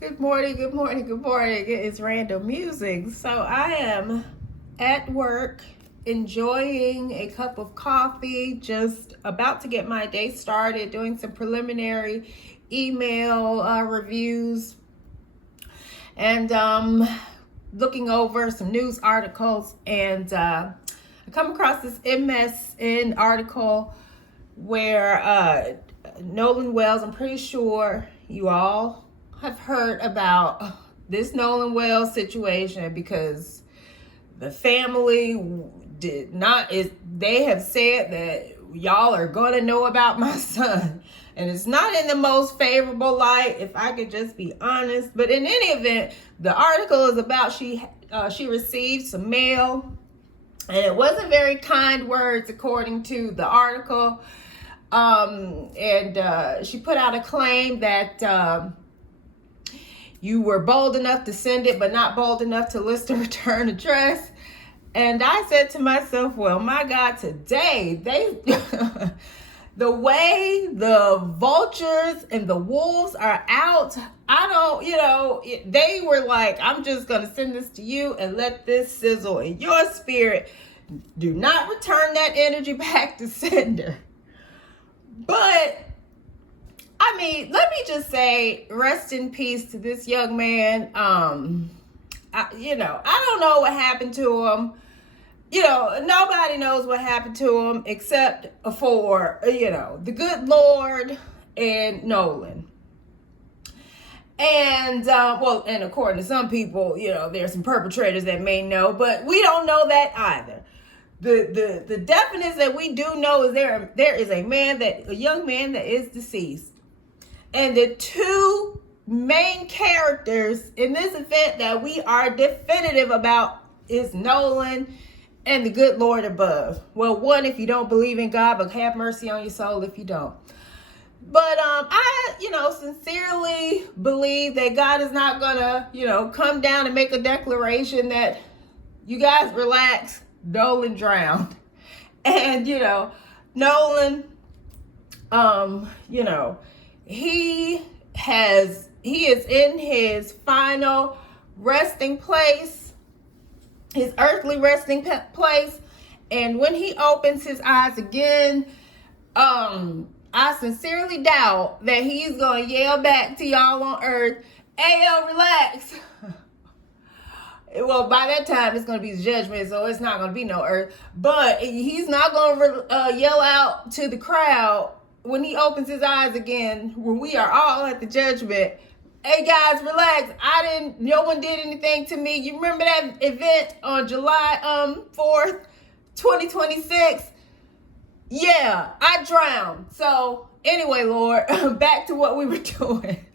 Good morning, good morning, good morning. It is Random Music. So I am at work enjoying a cup of coffee, just about to get my day started, doing some preliminary email reviews and looking over some news articles. And I come across this MSN article where Nolan Wells, I'm pretty sure you all have heard about this Nolan Wells situation, because the family they have said that y'all are going to know about my son, and it's not in the most favorable light, if I could just be honest. But in any event, the article is about she received some mail, and it wasn't very kind words according to the article. And she put out a claim that you were bold enough to send it, but not bold enough to list a return address. And I said to myself, well, my God, today, the way the vultures and the wolves are out, they were like, I'm just going to send this to you and let this sizzle in your spirit. Do not return that energy back to sender. But I mean, let me just say, rest in peace to this young man. I don't know what happened to him. Nobody knows what happened to him except for, the good Lord and Nolan. And, and according to some people, there's some perpetrators that may know, but we don't know that either. The definite that we do know is there is a young man that is deceased. And the two main characters in this event that we are definitive about is Nolan and the good Lord above. Well, one, if you don't believe in God, but have mercy on your soul if you don't. But I, sincerely believe that God is not gonna, come down and make a declaration that you guys relax, Nolan drowned. And, Nolan, he is in his final resting place, his earthly resting place. And when he opens his eyes again, I sincerely doubt that he's going to yell back to y'all on earth, hey, yo, relax. Well, by that time, it's going to be the judgment, so it's not going to be no earth. But he's not going to yell out to the crowd when he opens his eyes again, when we are all at the judgment, hey guys, relax. No one did anything to me. You remember that event on July 4th, 2026? Yeah, I drowned. So anyway, Lord, back to what we were doing.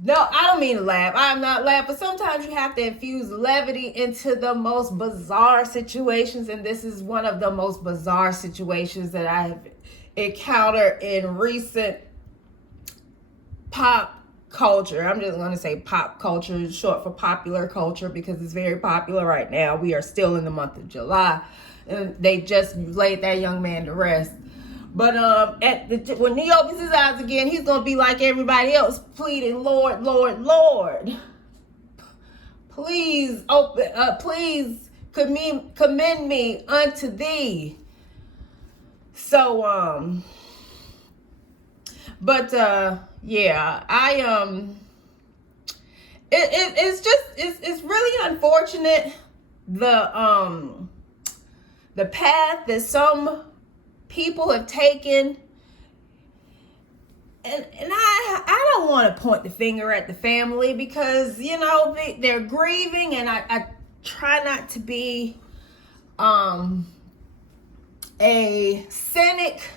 No, I don't mean to laugh. I'm not laughing, but sometimes you have to infuse levity into the most bizarre situations, and this is one of the most bizarre situations that I have encountered in recent pop culture. I'm just going to say pop culture, short for popular culture, because it's very popular right now. We are still in the month of July, and they just laid that young man to rest. But when he opens his eyes again, he's going to be like everybody else, pleading, Lord, Lord, Lord, please please commend me unto thee. So, it's really unfortunate the path that some people have taken, and I don't want to point the finger at the family, because they're grieving, and I try not to be a cynic.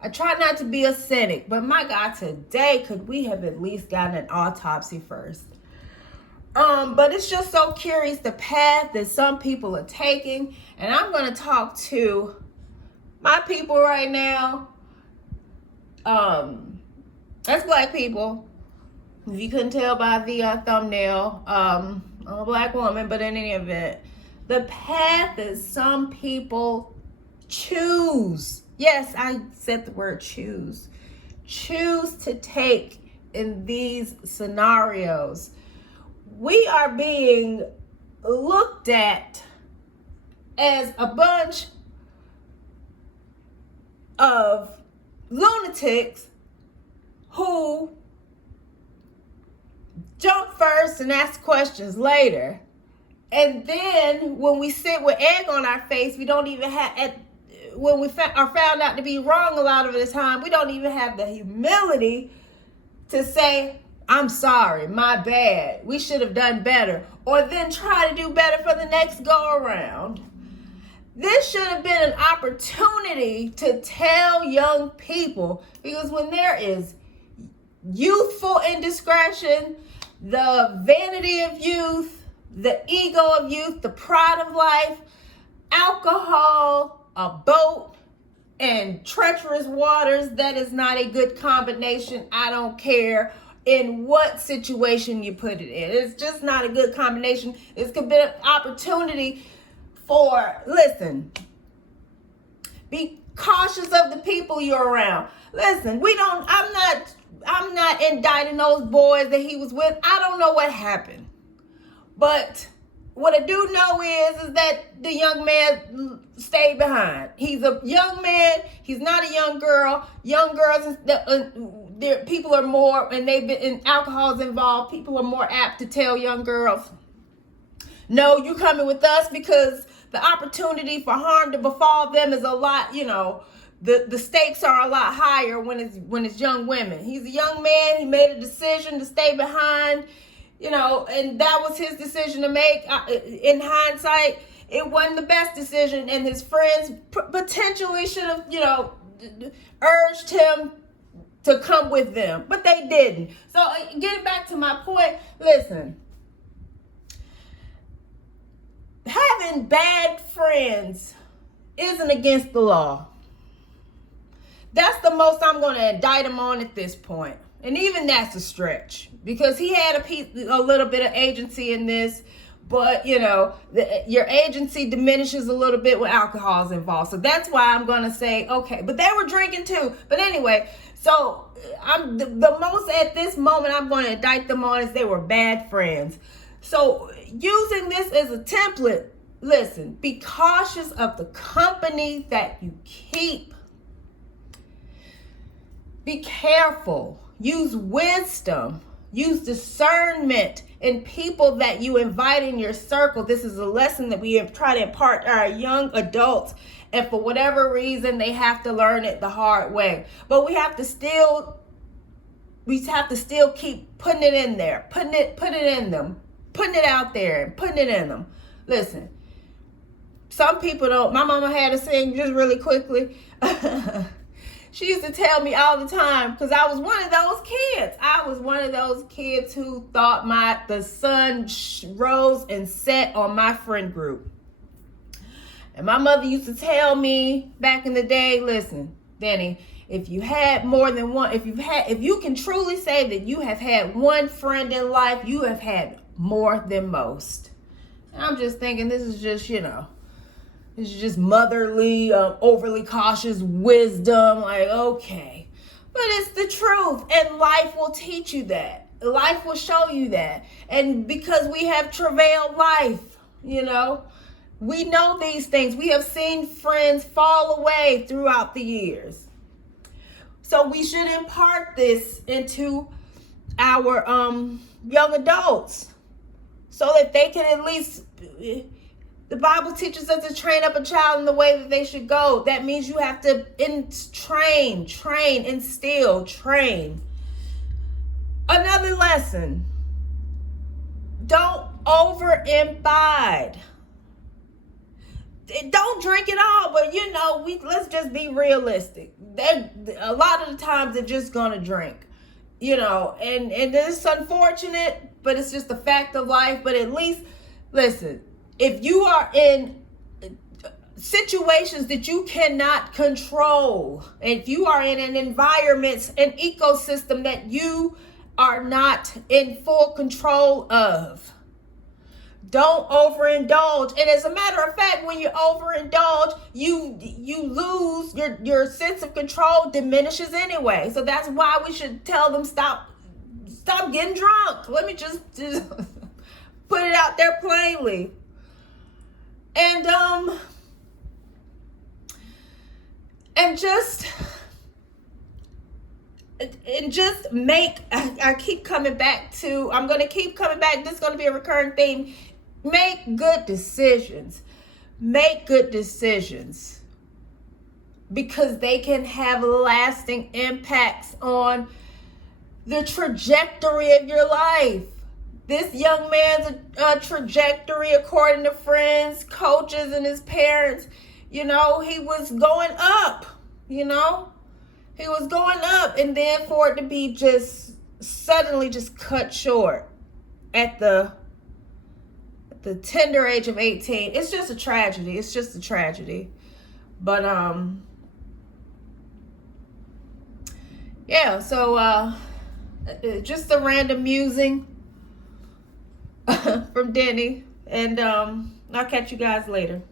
I try not to be a cynic, but my God, today, could we have at least gotten an autopsy first? But it's just so curious, the path that some people are taking. And I'm going to talk to my people right now. That's Black people. If you couldn't tell by the thumbnail, I'm a Black woman, but in any event, the path that some people choose, yes, I said the word choose to take in these scenarios. We are being looked at as a bunch of lunatics who jump first and ask questions later. And then when we sit with egg on our face, we don't even have, when we are found out to be wrong a lot of the time, we don't even have the humility to say, I'm sorry, my bad, we should have done better, or then try to do better for the next go around. This should have been an opportunity to tell young people, because when there is youthful indiscretion, the vanity of youth, the ego of youth, the pride of life, alcohol, a boat, and treacherous waters, that is not a good combination. I don't care in what situation you put it in. It's just not a good combination. This could be an opportunity for, listen, be cautious of the people you're around. Listen, I'm not indicting those boys that he was with. I don't know what happened. But what I do know is that the young man stayed behind. He's a young man. He's not a young girl. Young girls, people are more, and they've been, and alcohol's involved. People are more apt to tell young girls, no, you're coming with us, because the opportunity for harm to befall them is a lot, the stakes are a lot higher when it's young women. He's a young man. He made a decision to stay behind, and that was his decision to make. In hindsight, it wasn't the best decision, and his friends potentially should have, urged him to come with them, but they didn't. So getting back to my point, listen, having bad friends isn't against the law. That's the most I'm going to indict him on at this point. And even that's a stretch, because he had a little bit of agency in this, but your agency diminishes a little bit when alcohol is involved. So that's why I'm going to say, okay, but they were drinking too. But anyway, so I'm the most at this moment I'm going to indict them on is they were bad friends. So using this as a template, listen, be cautious of the company that you keep. Be careful. Use wisdom. Use discernment in people that you invite in your circle. This is a lesson that we have tried to impart to our young adults. And for whatever reason, they have to learn it the hard way. But we have to still keep putting it in there, putting it in them, putting it out there, and putting it in them. Listen, some people don't. My mama had to sing just really quickly. She used to tell me all the time, because I was one of those kids. I was one of those kids who thought the sun rose and set on my friend group. And my mother used to tell me back in the day, listen, Danny, if you had more than one, if you can truly say that you have had one friend in life, you have had more than most. And I'm just thinking, this is just, this is just motherly, overly cautious wisdom. Like, okay. But it's the truth. And life will teach you that. Life will show you that. And because we have travailed life, we know these things. We have seen friends fall away throughout the years. So we should impart this into our young adults, so that they can at least... The Bible teaches us to train up a child in the way that they should go. That means you have to train. Another lesson. Don't over imbibe. Don't drink it all, but let's just be realistic. A lot of the times they're just gonna drink. And it's unfortunate, but it's just a fact of life. But at least, listen, if you are in situations that you cannot control, if you are in an environment, an ecosystem that you are not in full control of, don't overindulge. And as a matter of fact, when you overindulge, you lose your sense of control, diminishes anyway. So that's why we should tell them stop I'm getting drunk. Let me just put it out there plainly. And just make, I keep coming back to, I'm going to keep coming back. This is going to be a recurring theme. Make good decisions. Make good decisions, because they can have lasting impacts on the trajectory of your life. This young man's trajectory, according to friends, coaches, and his parents, he was going up, he was going up, and then for it to be just suddenly just cut short at the tender age of 18, it's just a tragedy. It's just a tragedy. But yeah, so just a random musing from Denny, and I'll catch you guys later.